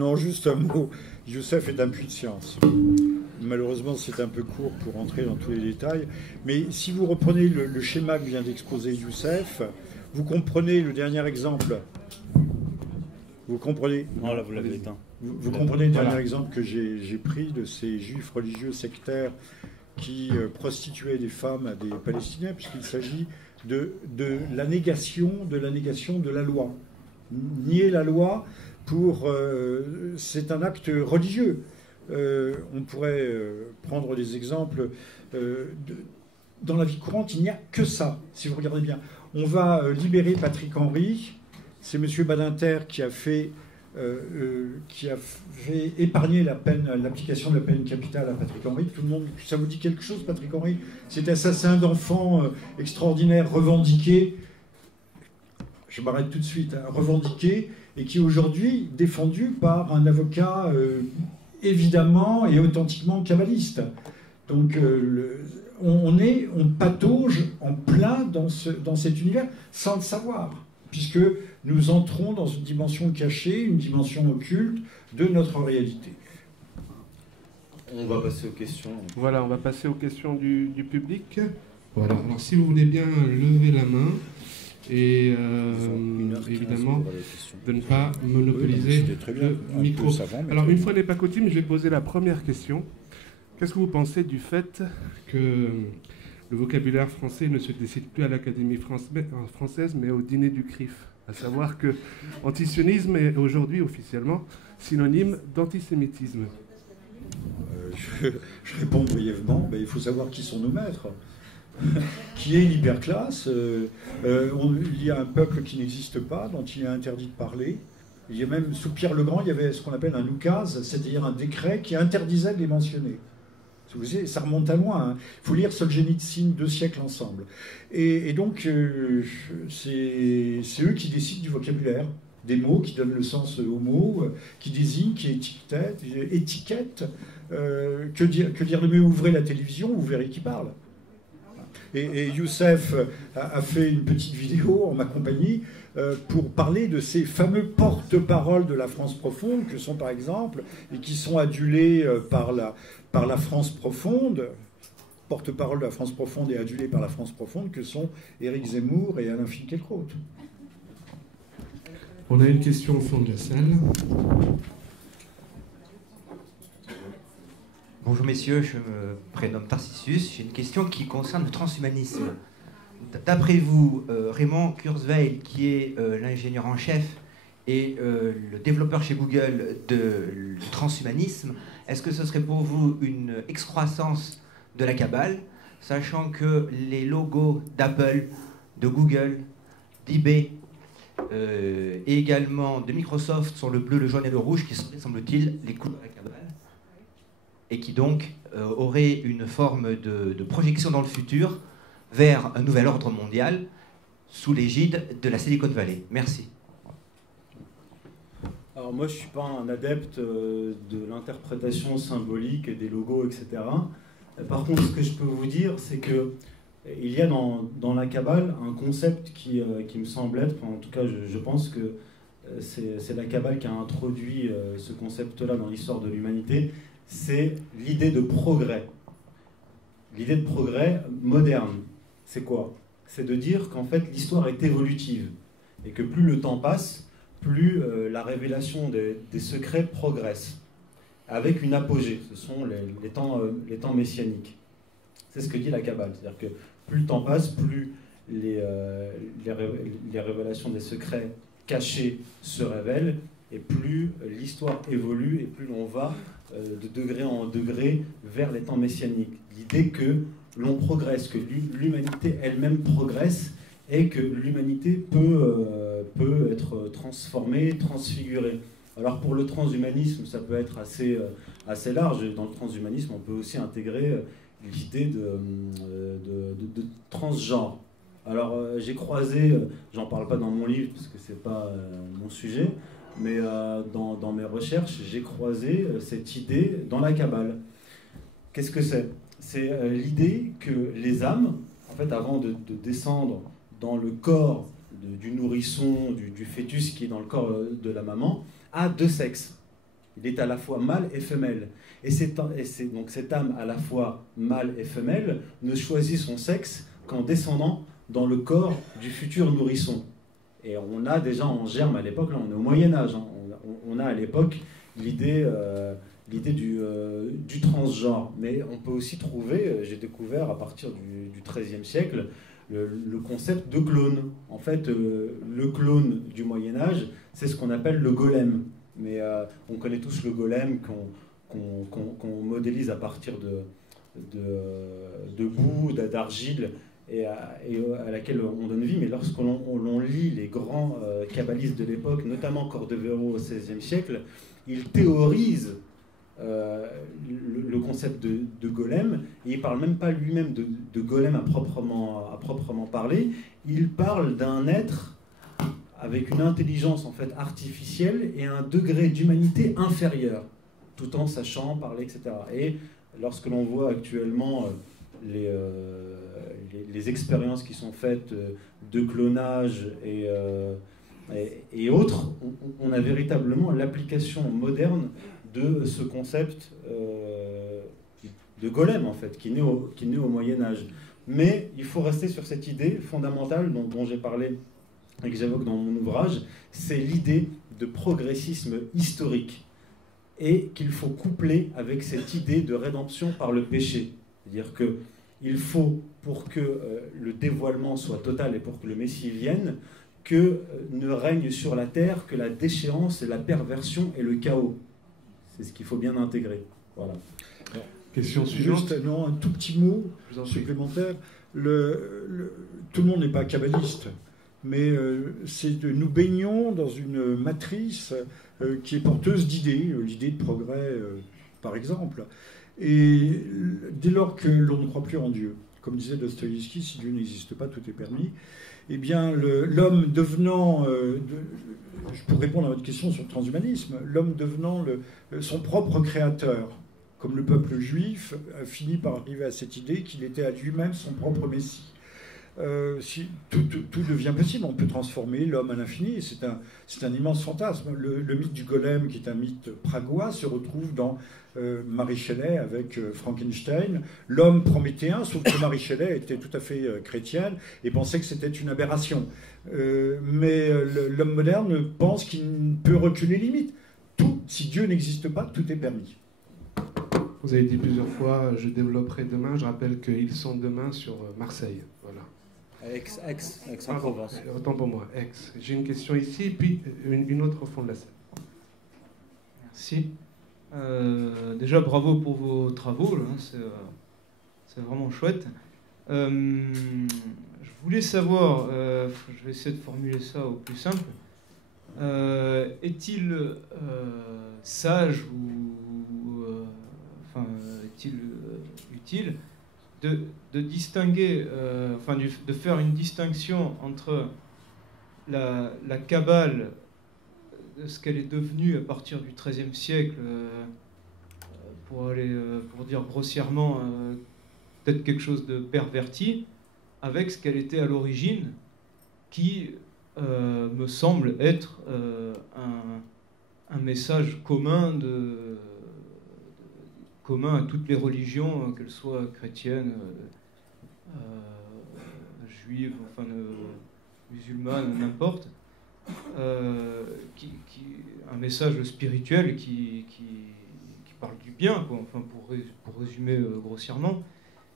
Non, juste un mot. Youssef est un puits de science. Malheureusement, c'est un peu court pour entrer dans tous les détails. Mais si vous reprenez le schéma que vient d'exposer Youssef, vous comprenez le dernier exemple. Vous comprenez? Non, là, vous l'avez éteint. Vous comprenez le dernier exemple que j'ai pris de ces juifs religieux sectaires qui prostituaient des femmes à des Palestiniens, puisqu'il s'agit de la négation de la loi. Nier la loi, c'est un acte religieux. On pourrait prendre des exemples. Dans la vie courante, il n'y a que ça, si vous regardez bien. On va libérer Patrick Henry. C'est M. Badinter qui a fait épargner l'application de la peine capitale à Patrick Henry. Tout le monde, ça vous dit quelque chose, Patrick Henry? Cet assassin d'enfants extraordinaire, revendiqué. Je m'arrête tout de suite, hein, revendiqué, et qui est aujourd'hui défendu par un avocat évidemment et authentiquement kabbaliste. Donc on patauge en plein dans cet univers sans le savoir, puisque nous entrons dans une dimension cachée, une dimension occulte de notre réalité. On va passer aux questions. Voilà, on va passer aux questions du public. Voilà, alors si vous voulez bien lever la main et évidemment de ne pas monopoliser le micro. Alors une fois n'est pas coutume, je vais poser la première question. Qu'est-ce que vous pensez du fait que le vocabulaire français ne se décide plus à l'Académie française, mais au dîner du CRIF? À savoir que antisionisme est aujourd'hui officiellement synonyme d'antisémitisme. Je réponds brièvement, il faut savoir qui sont nos maîtres. Qui est l'hyperclasse. Il y a un peuple qui n'existe pas, dont il est interdit de parler. Il y a même, sous Pierre le Grand, il y avait ce qu'on appelle un oukase, c'est-à-dire un décret qui interdisait de les mentionner. Vous savez, ça remonte à loin. Hein. Il faut lire Solzhenitsyn 2 siècles ensemble. Et donc, c'est eux qui décident du vocabulaire, des mots, qui donnent le sens aux mots, qui désignent, qui étiquettent. Que dire de mieux? Ouvrez la télévision, vous verrez qui parle. Et Youssef a fait une petite vidéo en ma compagnie pour parler de ces fameux porte-paroles de la France profonde, que sont par exemple, et qui sont adulés par la France profonde, porte-parole de la France profonde et adulés par la France profonde, que sont Éric Zemmour et Alain Finkielkraut. On a une question au fond de la salle. Bonjour messieurs, je me prénomme Tarcissus. J'ai une question qui concerne le transhumanisme. D'après vous, Raymond Kurzweil, qui est l'ingénieur en chef et le développeur chez Google du transhumanisme, est-ce que ce serait pour vous une excroissance de la cabale, sachant que les logos d'Apple, de Google, d'eBay et également de Microsoft sont le bleu, le jaune et le rouge, qui sont, semble-t-il, les couleurs de la cabale, et qui donc aurait une forme de projection dans le futur vers un nouvel ordre mondial sous l'égide de la Silicon Valley. Merci. Alors moi, je ne suis pas un adepte de l'interprétation symbolique des logos, etc. Par contre, ce que je peux vous dire, c'est que il y a dans la Kabbale un concept qui me semble être, en tout cas je pense que c'est la Kabbale qui a introduit ce concept-là dans l'histoire de l'humanité, c'est l'idée de progrès. L'idée de progrès moderne, c'est quoi? C'est de dire qu'en fait l'histoire est évolutive et que plus le temps passe, plus la révélation des secrets progresse, avec une apogée. Ce sont les temps messianiques. C'est ce que dit la Kabbale. C'est-à-dire que plus le temps passe, plus les révélations des secrets cachés se révèlent, et plus l'histoire évolue, et plus l'on va de degré en degré vers les temps messianiques. L'idée que l'on progresse, que l'humanité elle-même progresse, et que l'humanité peut être transformée, transfigurée. Alors pour le transhumanisme, ça peut être assez large. Dans le transhumanisme, on peut aussi intégrer l'idée de transgenre. Alors j'ai croisé, j'en parle pas dans mon livre parce que c'est pas mon sujet, mais dans mes recherches, j'ai croisé cette idée dans la Kabbale. Qu'est-ce que c'est? C'est l'idée que les âmes, en fait, avant de descendre dans le corps du nourrisson, du fœtus qui est dans le corps de la maman, a deux sexes. Il est à la fois mâle et femelle. Donc cette âme à la fois mâle et femelle ne choisit son sexe qu'en descendant dans le corps du futur nourrisson. Et on a déjà en germe à l'époque, là on est au Moyen-Âge, hein, on a à l'époque l'idée du transgenre. Mais on peut aussi trouver, j'ai découvert à partir du XIIIe siècle, le concept de clone. En fait, le clone du Moyen-Âge, c'est ce qu'on appelle le golem. Mais on connaît tous le golem qu'on modélise à partir de boue, d'argile, et à laquelle on donne vie. Mais lorsqu'on lit les grands kabbalistes de l'époque, notamment Cordovero au XVIe siècle, il théorise le concept de golem, et il ne parle même pas lui-même de golem à proprement parler. Il parle d'un être avec une intelligence en fait artificielle et un degré d'humanité inférieur, tout en sachant parler, etc. Et lorsque l'on voit actuellement les expériences qui sont faites de clonage et autres, on a véritablement l'application moderne de ce concept de golem, en fait, qui est né au Moyen-Âge. Mais il faut rester sur cette idée fondamentale dont j'ai parlé et que j'évoque dans mon ouvrage, c'est l'idée de progressisme historique, et qu'il faut coupler avec cette idée de rédemption par le péché. C'est-à-dire qu'il faut, pour que le dévoilement soit total et pour que le Messie vienne, que ne règne sur la terre que la déchéance, la perversion et le chaos. C'est ce qu'il faut bien intégrer. Voilà. Question suivante. Juste, non, un tout petit mot supplémentaire. Tout le monde n'est pas kabbaliste, mais nous baignons dans une matrice qui est porteuse d'idées, l'idée de progrès, par exemple. Et dès lors que l'on ne croit plus en Dieu, comme disait Dostoïevski, si Dieu n'existe pas, tout est permis, eh bien, l'homme devenant, pour répondre à votre question sur le transhumanisme, l'homme devenant son propre créateur, comme le peuple juif a fini par arriver à cette idée qu'il était à lui-même son propre Messie. Tout devient possible, on peut transformer l'homme à l'infini, et c'est un immense fantasme. Le mythe du golem, qui est un mythe pragois, se retrouve dans Mary Shelley avec Frankenstein, l'homme prométhéen, sauf que Mary Shelley était tout à fait chrétienne et pensait que c'était une aberration. Mais l'homme moderne pense qu'il peut reculer les limites. Si Dieu n'existe pas, tout est permis. Vous avez dit plusieurs fois, je développerai demain. Je rappelle qu'ils sont demain sur Marseille. Voilà. Aix-en-Provence. Autant pour moi, Aix. J'ai une question ici, et puis une autre au fond de la salle. Merci. Déjà, bravo pour vos travaux. C'est vraiment chouette. Je voulais savoir, je vais essayer de formuler ça au plus simple. Est-il sage ou est-il utile de distinguer, de faire une distinction entre la Kabbale, ce qu'elle est devenue à partir du XIIIe siècle, pour dire grossièrement, peut-être quelque chose de perverti, avec ce qu'elle était à l'origine, qui me semble être un message commun commun à toutes les religions, qu'elles soient chrétiennes, juives, musulmanes, n'importe, un message spirituel qui parle du bien, quoi, pour résumer grossièrement.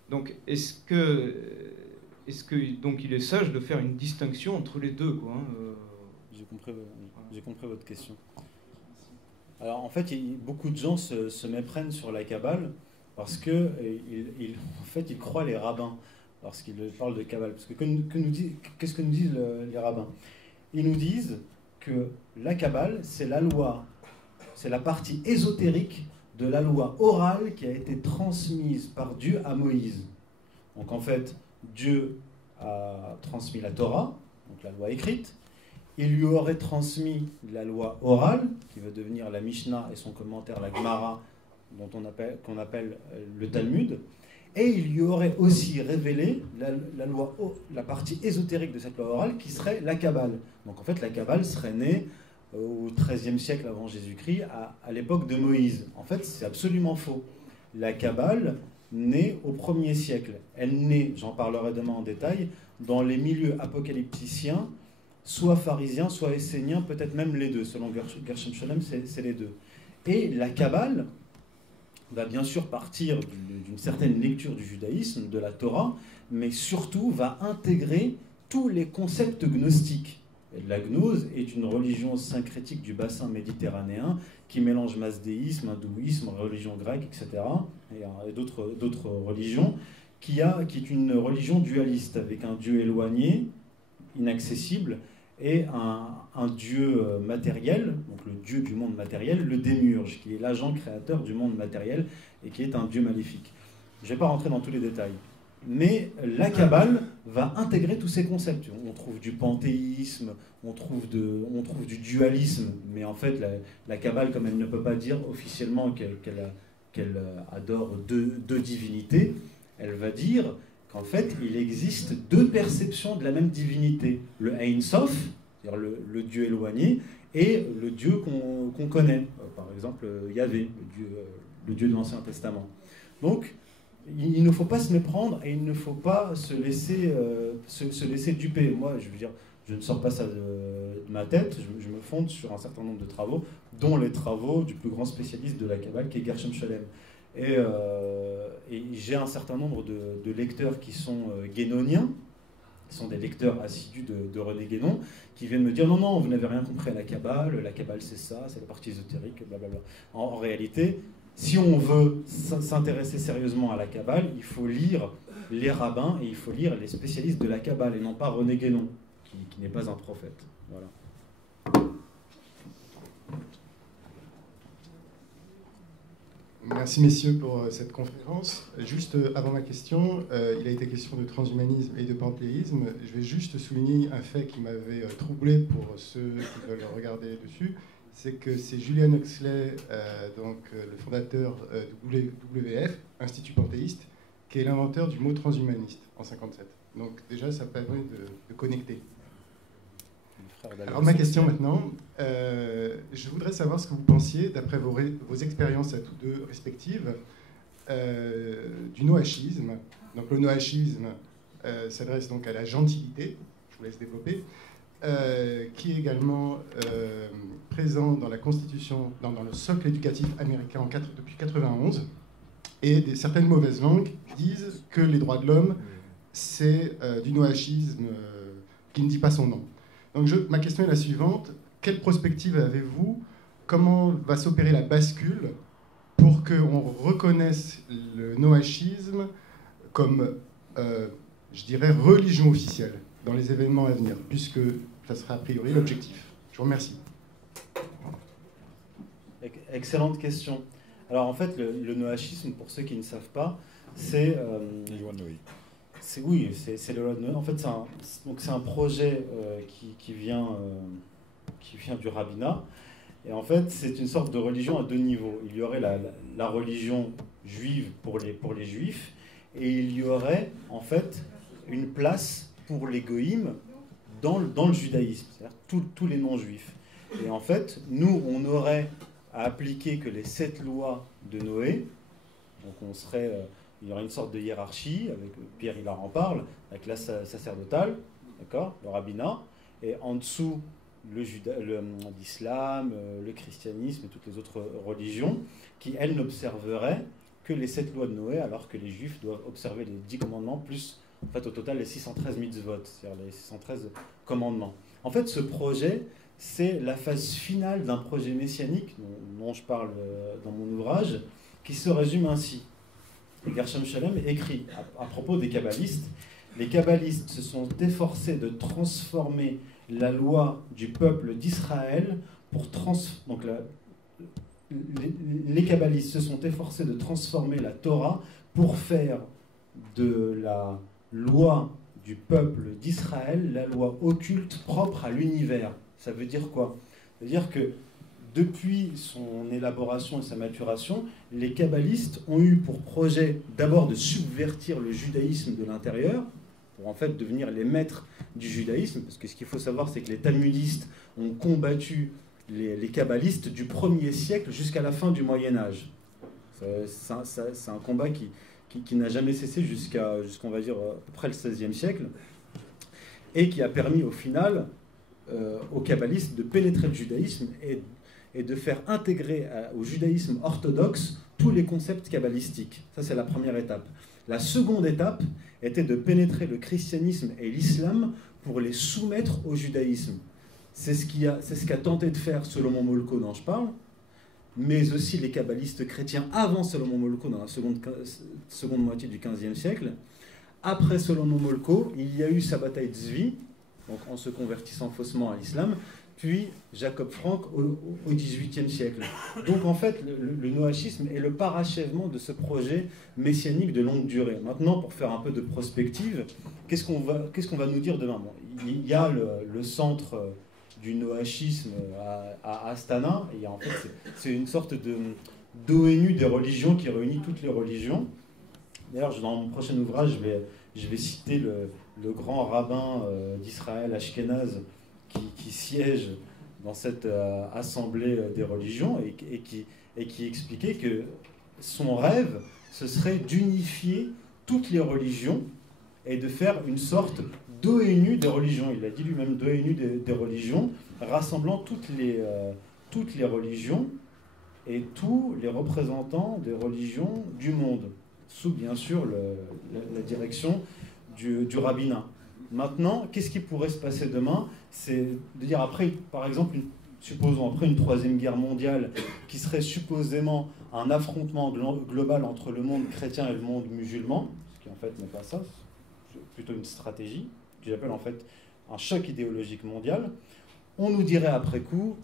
Donc, est-ce que donc il est sage de faire une distinction entre les deux, quoi, J'ai compris votre question. Alors en fait, beaucoup de gens se méprennent sur la Kabbale parce que en fait, ils croient les rabbins lorsqu'ils parlent de Kabbale. Parce que qu'est-ce que nous disent les rabbins? Ils nous disent que la Kabbale, c'est la loi, c'est la partie ésotérique de la loi orale qui a été transmise par Dieu à Moïse. Donc en fait, Dieu a transmis la Torah, donc la loi écrite. Il lui aurait transmis la loi orale, qui va devenir la Mishnah et son commentaire, la Gemara, qu'on appelle le Talmud. Et il lui aurait aussi révélé la partie ésotérique de cette loi orale, qui serait la Kabbale. Donc en fait, la Kabbale serait née au XIIIe siècle avant Jésus-Christ, à l'époque de Moïse. En fait, c'est absolument faux. La Kabbale naît au 1er siècle. Elle naît, j'en parlerai demain en détail, dans les milieux apocalypticiens, soit pharisiens, soit esséniens, peut-être même les deux. Selon Gershom Scholem, c'est les deux. Et la Kabbale va bien sûr partir d'une certaine lecture du judaïsme, de la Torah, mais surtout va intégrer tous les concepts gnostiques. La gnose est une religion syncrétique du bassin méditerranéen qui mélange masdéisme, hindouisme, religion grecque, etc. et d'autres religions, qui est une religion dualiste, avec un Dieu éloigné, inaccessible, et un Dieu matériel, donc le Dieu du monde matériel, le démiurge, qui est l'agent créateur du monde matériel et qui est un Dieu maléfique. Je ne vais pas rentrer dans tous les détails. Mais la Kabbale va intégrer tous ces concepts. On trouve du panthéisme, on trouve du dualisme, mais en fait, la Kabbale, comme elle ne peut pas dire officiellement qu'elle adore deux divinités, elle va dire qu'en fait, il existe deux perceptions de la même divinité. Le Ein Sof, c'est-à-dire le Dieu éloigné, et le Dieu qu'on connaît. Par exemple, Yahvé, le Dieu de l'Ancien Testament. Donc, il ne faut pas se méprendre et il ne faut pas se laisser duper. Moi, je veux dire, je ne sors pas ça de ma tête, je me fonde sur un certain nombre de travaux, dont les travaux du plus grand spécialiste de la Kabbale, qui est Gershom Scholem. Et j'ai un certain nombre de lecteurs qui sont guénoniens, qui sont des lecteurs assidus de René Guénon, qui viennent me dire non, vous n'avez rien compris à la Kabbale c'est ça, c'est la partie ésotérique, blablabla. En réalité, si on veut s'intéresser sérieusement à la Kabbale, il faut lire les rabbins et il faut lire les spécialistes de la Kabbale et non pas René Guénon, qui n'est pas un prophète. Voilà. Merci messieurs pour cette conférence. Juste avant ma question, il a été question de transhumanisme et de panthéisme. Je vais juste souligner un fait qui m'avait troublé pour ceux qui veulent regarder dessus. C'est que c'est Julian Huxley, donc le fondateur du WWF, Institut Panthéiste, qui est l'inventeur du mot transhumaniste en 1957. Donc déjà, ça permet de connecter. Alors ma question maintenant, je voudrais savoir ce que vous pensiez, d'après vos expériences à tous deux respectives, du noachisme. Donc le noachisme s'adresse donc à la gentilité, je vous laisse développer, qui est également présent dans la Constitution, dans le socle éducatif américain depuis 1991, et certaines mauvaises langues disent que les droits de l'homme, c'est du noachisme qui ne dit pas son nom. Donc ma question est la suivante. Quelle prospective avez-vous? Comment va s'opérer la bascule pour qu'on reconnaisse le noachisme comme, je dirais, religion officielle dans les événements à venir, puisque ça sera a priori l'objectif? Je vous remercie. Excellente question. Alors en fait, le noachisme, pour ceux qui ne savent pas, c'est... Oui, c'est le loi de Noé. En fait, c'est un projet qui vient du rabbinat. Et en fait, c'est une sorte de religion à deux niveaux. Il y aurait la religion juive pour les juifs, et il y aurait en fait une place pour les goïms dans le judaïsme, c'est-à-dire tous les non-juifs. Et en fait, nous, on aurait à appliquer que les 7 lois de Noé. Donc il y aurait une sorte de hiérarchie, avec Pierre il en parle, la classe sacerdotale, d'accord, le rabbinat, et en dessous l'islam, le christianisme et toutes les autres religions, qui elles n'observeraient que les 7 lois de Noé, alors que les juifs doivent observer les 10 commandements, plus en fait, au total les 613 mitzvot, c'est-à-dire les 613 commandements. En fait, ce projet, c'est la phase finale d'un projet messianique dont je parle dans mon ouvrage, qui se résume ainsi. Gershom Scholem écrit à propos des kabbalistes: les kabbalistes se sont efforcés de transformer la loi du peuple d'Israël donc les kabbalistes se sont efforcés de transformer la Torah pour faire de la loi du peuple d'Israël la loi occulte propre à l'univers. Ça veut dire quoi? Ça veut dire que depuis son élaboration et sa maturation, les kabbalistes ont eu pour projet d'abord de subvertir le judaïsme de l'intérieur, pour en fait devenir les maîtres du judaïsme, parce que ce qu'il faut savoir, c'est que les talmudistes ont combattu les kabbalistes du 1er siècle jusqu'à la fin du Moyen-Âge. C'est un combat qui n'a jamais cessé jusqu'on va dire, à peu près le XVIe siècle, et qui a permis au final aux kabbalistes de pénétrer le judaïsme et de faire intégrer au judaïsme orthodoxe tous les concepts kabbalistiques. Ça, c'est la première étape. La seconde étape était de pénétrer le christianisme et l'islam pour les soumettre au judaïsme. C'est ce qu'a tenté de faire Solomon Molko dont je parle, mais aussi les kabbalistes chrétiens avant Solomon Molko dans la seconde moitié du XVe siècle. Après Solomon Molko, il y a eu Sabbatai Tzvi, donc en se convertissant faussement à l'islam, puis Jacob Frank au XVIIIe siècle. Donc en fait, le noachisme est le parachèvement de ce projet messianique de longue durée. Maintenant, pour faire un peu de prospective, qu'est-ce qu'on va nous dire demain? Bon, il y a le centre du noachisme à Astana, et en fait, c'est une sorte d'ONU des religions qui réunit toutes les religions. D'ailleurs, dans mon prochain ouvrage, je vais citer le grand rabbin d'Israël, Ashkenaz, qui siège dans cette assemblée des religions et qui expliquait que son rêve, ce serait d'unifier toutes les religions et de faire une sorte d'ONU des religions. Il a dit lui-même d'ONU des religions, rassemblant toutes les religions et tous les représentants des religions du monde, sous bien sûr la direction du rabbinat. Maintenant, qu'est-ce qui pourrait se passer demain? C'est de dire après, par exemple, supposons après une troisième guerre mondiale, qui serait supposément un affrontement global entre le monde chrétien et le monde musulman, ce qui en fait n'est pas ça, c'est plutôt une stratégie, que j'appelle en fait un choc idéologique mondial. On nous dirait après coup,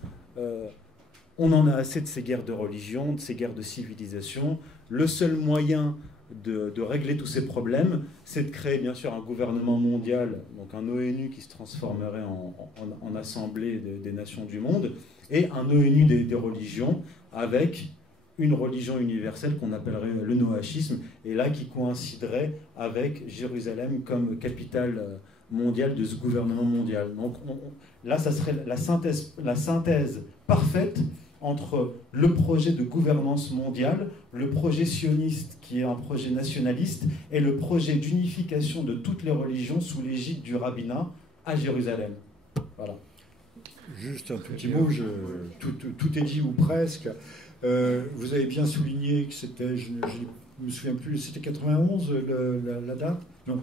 on en a assez de ces guerres de religion, de ces guerres de civilisation. Le seul moyen de régler tous ces problèmes, c'est de créer bien sûr un gouvernement mondial, donc un ONU qui se transformerait en assemblée des nations du monde, et un ONU des religions avec une religion universelle qu'on appellerait le noachisme, et là qui coïnciderait avec Jérusalem comme capitale mondiale de ce gouvernement mondial. Donc là, ça serait la synthèse parfaite entre le projet de gouvernance mondiale, le projet sioniste qui est un projet nationaliste, et le projet d'unification de toutes les religions sous l'égide du rabbinat à Jérusalem. Voilà. Juste un tout petit mot, tout est dit ou presque. Vous avez bien souligné que c'était, je ne me souviens plus, c'était 91 la date? Non.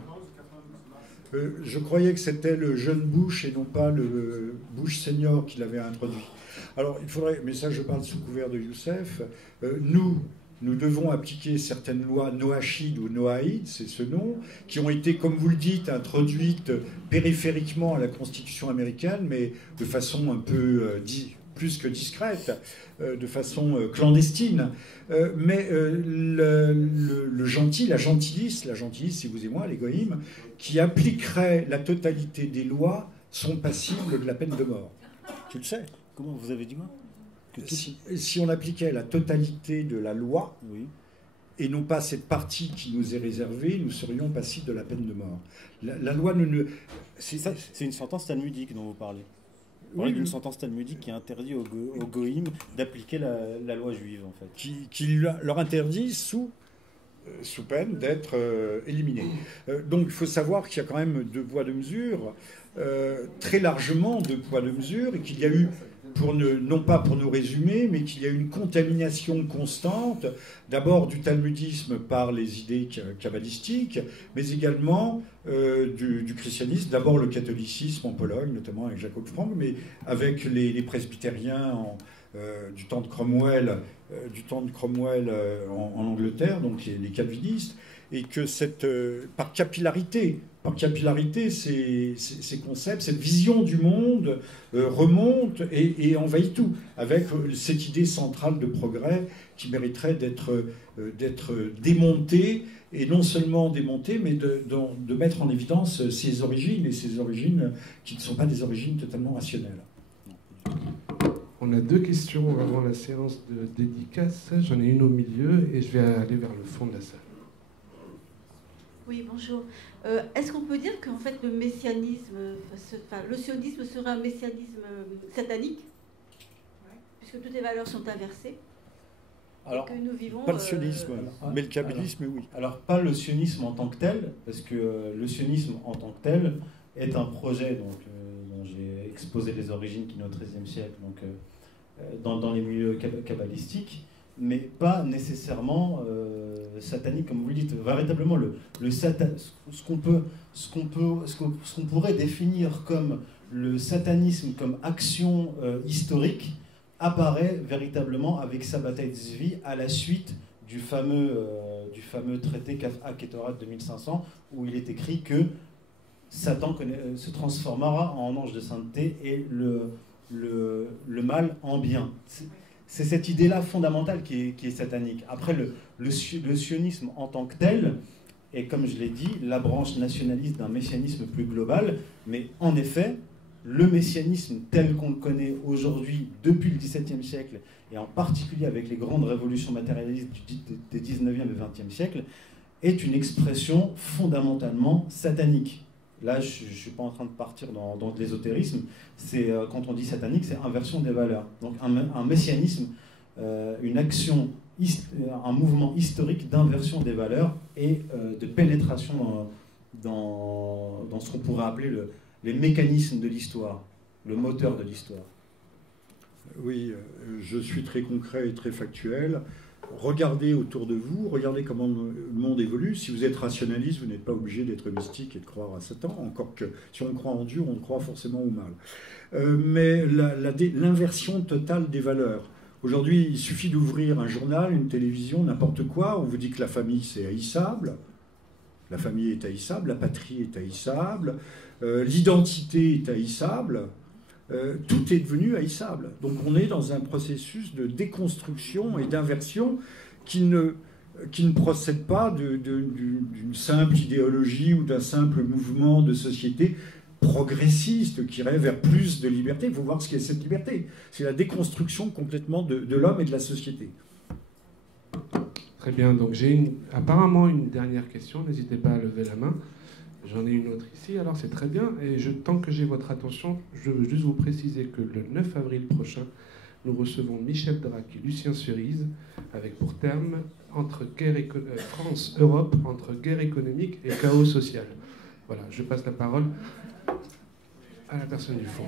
Je croyais que c'était le jeune Bush et non pas le Bush senior qui l'avait introduit. Alors, il faudrait, mais ça je parle sous couvert de Youssef, nous devons appliquer certaines lois noachides ou noaïdes, c'est ce nom, qui ont été, comme vous le dites, introduites périphériquement à la Constitution américaine, mais de façon un peu plus que discrète, de façon clandestine. Mais le gentil, la gentilliste, si vous et moi, les goïms, qui appliquerait la totalité des lois, sont passibles de la peine de mort. Tu le sais? Comment vous avez dit quoi? Si on appliquait la totalité de la loi, oui, et non pas cette partie qui nous est réservée, nous serions passibles de la peine de mort. La loi c'est une sentence talmudique dont vous parlez. Vous parlez d'une sentence talmudique qui interdit aux goïms d'appliquer la loi juive, en fait. Qui leur interdit sous peine d'être éliminés. Donc il faut savoir qu'il y a quand même deux poids, deux mesures, très largement deux poids, deux mesures, et qu'il y a eu, non pas pour nous résumer, mais qu'il y a eu une contamination constante, d'abord du talmudisme par les idées kabbalistiques, mais également du christianisme, d'abord le catholicisme en Pologne, notamment avec Jacob Frank, mais avec les presbytériens du temps de Cromwell, en Angleterre, donc les calvinistes, et que par capillarité, ces concepts, cette vision du monde remonte et envahit tout, avec cette idée centrale de progrès qui mériterait d'être démontée, et non seulement démontée, mais de mettre en évidence ses origines, et ces origines qui ne sont pas des origines totalement rationnelles. On a deux questions avant la séance de dédicace. J'en ai une au milieu et je vais aller vers le fond de la salle. Oui, bonjour. Est-ce qu'on peut dire qu'en fait le messianisme, le sionisme serait un messianisme satanique? puisque toutes les valeurs sont inversées. Alors, que nous vivons, pas le sionisme, mais le kabbalisme, oui. Alors, pas le sionisme en tant que tel, parce que le sionisme en tant que tel est un projet dont j'ai exposé les origines, qui est au XIIIe siècle, donc, dans les milieux kabbalistiques, mais pas nécessairement satanique, comme vous le dites. Véritablement, ce qu'on pourrait définir comme le satanisme comme action historique apparaît véritablement avec Sabbatai Tzvi à la suite du fameux traité Kaf HaKetorat de 1500, où il est écrit que Satan se transformera en ange de sainteté et le mal en bien. C'est cette idée-là fondamentale qui est satanique. Après, le sionisme en tant que tel est, comme je l'ai dit, la branche nationaliste d'un messianisme plus global, mais en effet, le messianisme tel qu'on le connaît aujourd'hui depuis le XVIIe siècle, et en particulier avec les grandes révolutions matérialistes des XIXe et XXe siècle, est une expression fondamentalement satanique. Là, je ne suis pas en train de partir dans de l'ésotérisme. Quand on dit satanique, c'est inversion des valeurs. Donc un messianisme, une action, un mouvement historique d'inversion des valeurs et de pénétration dans ce qu'on pourrait appeler les mécanismes de l'histoire, le moteur de l'histoire. Oui, je suis très concret et très factuel. Regardez autour de vous, regardez comment le monde évolue. Si vous êtes rationaliste, vous n'êtes pas obligé d'être mystique et de croire à Satan, encore que si on croit en Dieu, on croit forcément au mal. Mais l'inversion totale des valeurs. Aujourd'hui, il suffit d'ouvrir un journal, une télévision, n'importe quoi, on vous dit que la famille c'est haïssable, la famille est haïssable, la patrie est haïssable, l'identité est haïssable, tout est devenu haïssable. Donc on est dans un processus de déconstruction et d'inversion qui ne procède pas d'une simple idéologie ou d'un simple mouvement de société progressiste qui irait vers plus de liberté. Il faut voir ce qu'est cette liberté. C'est la déconstruction complètement de l'homme et de la société. Très bien, donc j'ai apparemment une dernière question, n'hésitez pas à lever la main. J'en ai une autre ici, alors c'est très bien. Et tant que j'ai votre attention, je veux juste vous préciser que le 9 avril prochain, nous recevons Michel Drac et Lucien Cerise, avec pour terme France-Europe, entre guerre économique et chaos social. Voilà, je passe la parole à la personne du fond.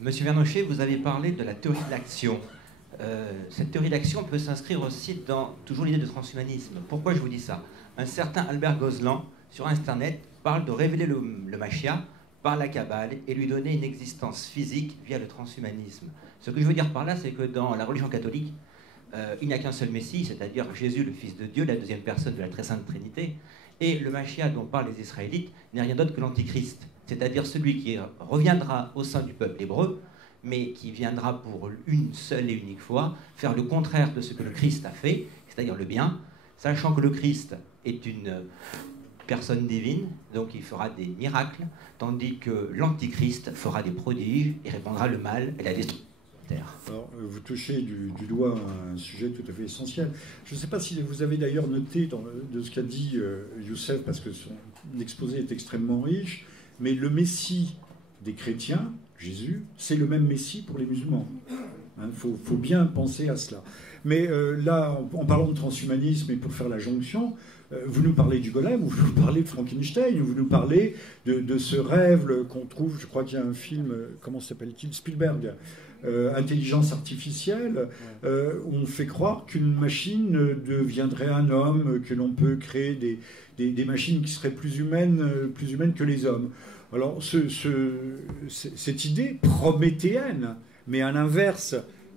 Monsieur Vernochet, vous avez parlé de la théorie de l'action. Cette théorie d'action peut s'inscrire aussi dans toujours l'idée de transhumanisme. Pourquoi je vous dis ça? Un certain Albert Gozlan, sur Internet, parle de révéler le Mashiach par la Kabbale et lui donner une existence physique via le transhumanisme. Ce que je veux dire par là, c'est que dans la religion catholique, il n'y a qu'un seul Messie, c'est-à-dire Jésus, le Fils de Dieu, la deuxième personne de la très sainte Trinité. Et le Mashiach dont parlent les Israélites n'est rien d'autre que l'Antichrist, c'est-à-dire celui qui reviendra au sein du peuple hébreu, mais qui viendra pour une seule et unique fois faire le contraire de ce que le Christ a fait, c'est-à-dire le bien, sachant que le Christ est une personne divine, donc il fera des miracles, tandis que l'Antichrist fera des prodiges et répandra le mal et la destruction sur la terre. Alors, vous touchez du doigt un sujet tout à fait essentiel. Je ne sais pas si vous avez d'ailleurs noté de ce qu'a dit Youssef, parce que son exposé est extrêmement riche, mais le Messie des chrétiens, Jésus, c'est le même Messie pour les musulmans. Il faut bien penser à cela. Mais là, en parlant de transhumanisme et pour faire la jonction, vous nous parlez du golem, ou vous nous parlez de Frankenstein, ou vous nous parlez de ce rêve qu'on trouve, je crois qu'il y a un film, comment s'appelle-t-il, Spielberg, Intelligence artificielle, où on fait croire qu'une machine deviendrait un homme, que l'on peut créer des machines qui seraient plus humaines que les hommes. Alors, cette idée prométhéenne, mais à l'inverse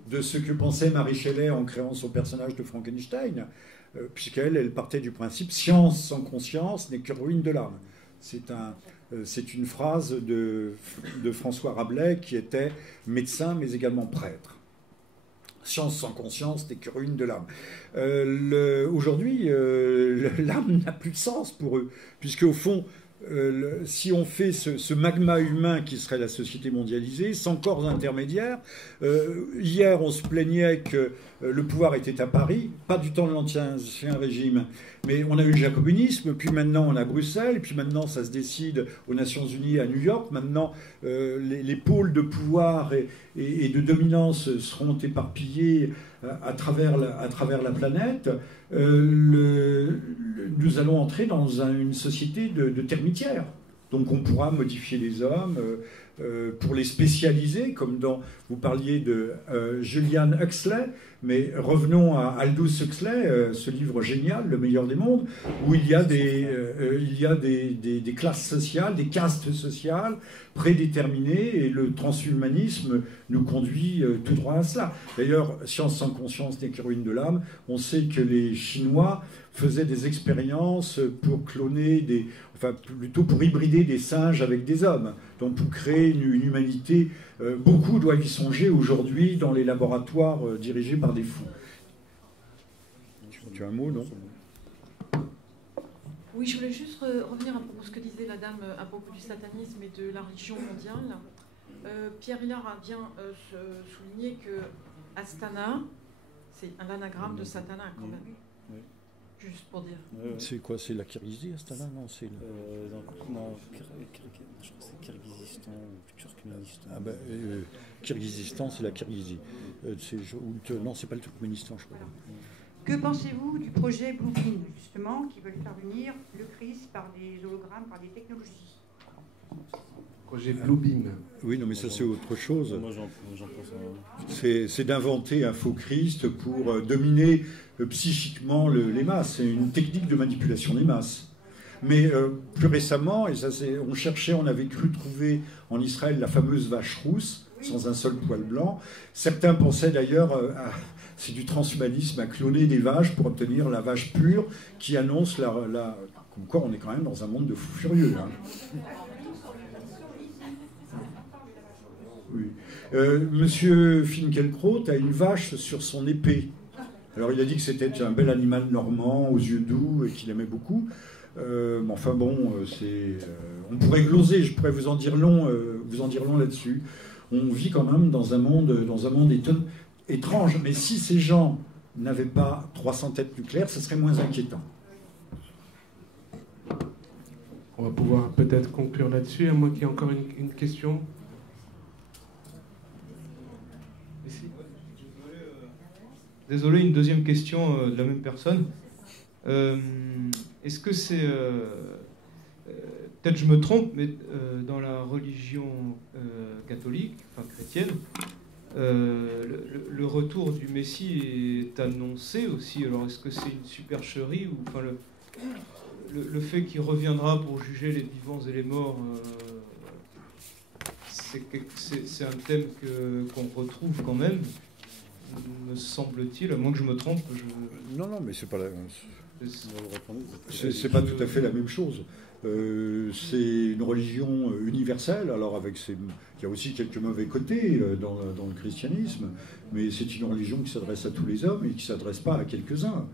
de ce que pensait Mary Shelley en créant son personnage de Frankenstein, puisqu'elle partait du principe « science sans conscience n'est que ruine de l'âme ». C'est une phrase de François Rabelais, qui était médecin, mais également prêtre. Science sans conscience n'est que ruine de l'âme. Aujourd'hui, l'âme n'a plus de sens pour eux, puisque au fond, si on fait ce magma humain qui serait la société mondialisée, sans corps intermédiaires, hier on se plaignait que le pouvoir était à Paris, pas du temps de l'Ancien Régime, mais on a eu le jacobinisme, puis maintenant on a Bruxelles, puis maintenant ça se décide aux Nations Unies à New York, maintenant les pôles de pouvoir et de dominance seront éparpillés à travers la planète. Nous allons entrer dans une société de termitières. Donc on pourra modifier les hommes pour les spécialiser, comme vous parliez de Julian Huxley, mais revenons à Aldous Huxley, ce livre génial, Le meilleur des mondes, où il y a des classes sociales, des castes sociales prédéterminées, et le transhumanisme nous conduit tout droit à cela. D'ailleurs, Science sans conscience n'est que ruine de l'âme. On sait que les Chinois faisaient des expériences pour cloner plutôt pour hybrider des singes avec des hommes, donc pour créer une humanité. Beaucoup doivent y songer aujourd'hui dans les laboratoires dirigés par des fous. Tu as un mot, non? Oui, je voulais juste revenir à propos de ce que disait la dame à propos du satanisme et de la religion mondiale. Pierre Hillard a bien souligné que Astana, c'est un anagramme de Satana quand même. Oui. Juste pour dire. C'est quoi? C'est la Kirghizie, Astana? Non, c'est non, je crois que c'est Kirghizistan ou Turkménistan. Ah ben, Kirghizistan, c'est la Kirghizie. Non, c'est pas le Turkménistan, je crois. Que pensez-vous du projet Bluebeam, justement, qui veulent faire venir le Christ par des hologrammes, par des technologies? Projet Bluebeam. Oui, non, mais ça c'est autre chose. Moi, j'en pense. C'est d'inventer un faux Christ pour dominer psychiquement les masses. C'est une technique de manipulation des masses. Mais plus récemment, et ça on avait cru trouver en Israël la fameuse vache rousse, sans un seul poil blanc. Certains pensaient d'ailleurs c'est du transhumanisme, à cloner des vaches pour obtenir la vache pure qui annonce comme quoi on est quand même dans un monde de fous furieux. Hein. Oui. Monsieur Finkielkraut a une vache sur son épée. Alors il a dit que c'était un bel animal normand, aux yeux doux, et qu'il aimait beaucoup. Mais enfin bon, on pourrait gloser, je pourrais vous en dire long là-dessus. On vit quand même dans un monde étrange. Mais si ces gens n'avaient pas 300 têtes nucléaires, ce serait moins inquiétant. On va pouvoir peut-être conclure là-dessus, à moins qu'il y ait encore une question. Désolé, une deuxième question de la même personne. Est-ce que c'est... peut-être je me trompe, mais dans la religion catholique, enfin chrétienne, le retour du Messie est annoncé aussi. Alors est-ce que c'est une supercherie ou enfin le fait qu'il reviendra pour juger les vivants et les morts, c'est un thème qu'on retrouve quand même, me semble-t-il, à moins que je me trompe. Non, mais c'est pas c'est pas tout à fait la même chose. C'est une religion universelle, alors il y a aussi quelques mauvais côtés dans le christianisme, mais c'est une religion qui s'adresse à tous les hommes et qui ne s'adresse pas à quelques-uns.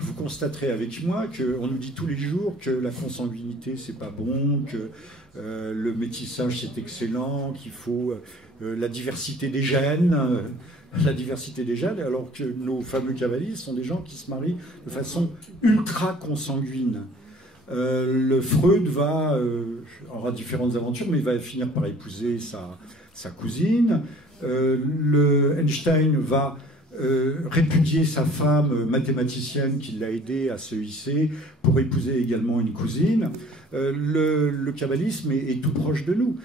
Vous constaterez avec moi qu'on nous dit tous les jours que la consanguinité c'est pas bon, que le métissage c'est excellent, qu'il faut la diversité des gènes. Alors que nos fameux kabbalistes sont des gens qui se marient de façon ultra consanguine. Le Freud aura différentes aventures, mais il va finir par épouser sa cousine. Le Einstein va répudier sa femme mathématicienne qui l'a aidé à se hisser pour épouser également une cousine. Le kabbalisme est tout proche de nous.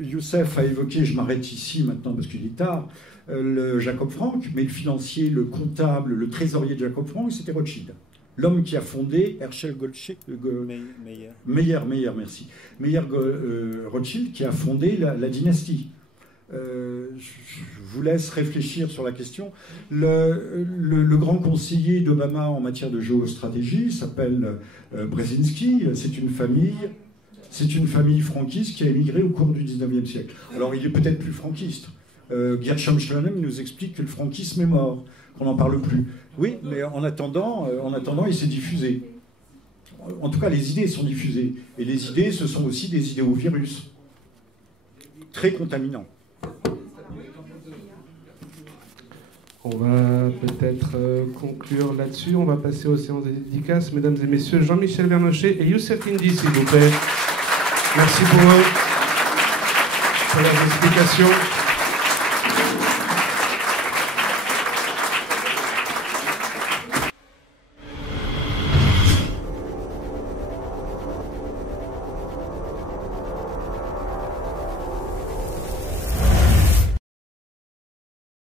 Youssef a évoqué, je m'arrête ici maintenant parce qu'il est tard, le Jacob Frank, mais le financier, le comptable, le trésorier de Jacob Frank, c'était Rothschild. L'homme qui a fondé Herschel Meyer, merci. Meyer Rothschild qui a fondé la dynastie. Je vous laisse réfléchir sur la question. Le grand conseiller d'Obama en matière de géostratégie s'appelle Brzezinski. C'est une famille franquiste qui a émigré au cours du 19e siècle. Alors, il est peut-être plus franquiste. Gershom Scholem nous explique que le franquisme est mort, qu'on n'en parle plus. Oui, mais en attendant, il s'est diffusé. En tout cas, les idées sont diffusées. Et les idées, ce sont aussi des idéovirus. Très contaminants. On va peut-être conclure là-dessus. On va passer aux séances des dédicaces. Mesdames et messieurs, Jean-Michel Vernochet et Youssef Indy, s'il vous plaît. Merci pour eux, pour leurs explications.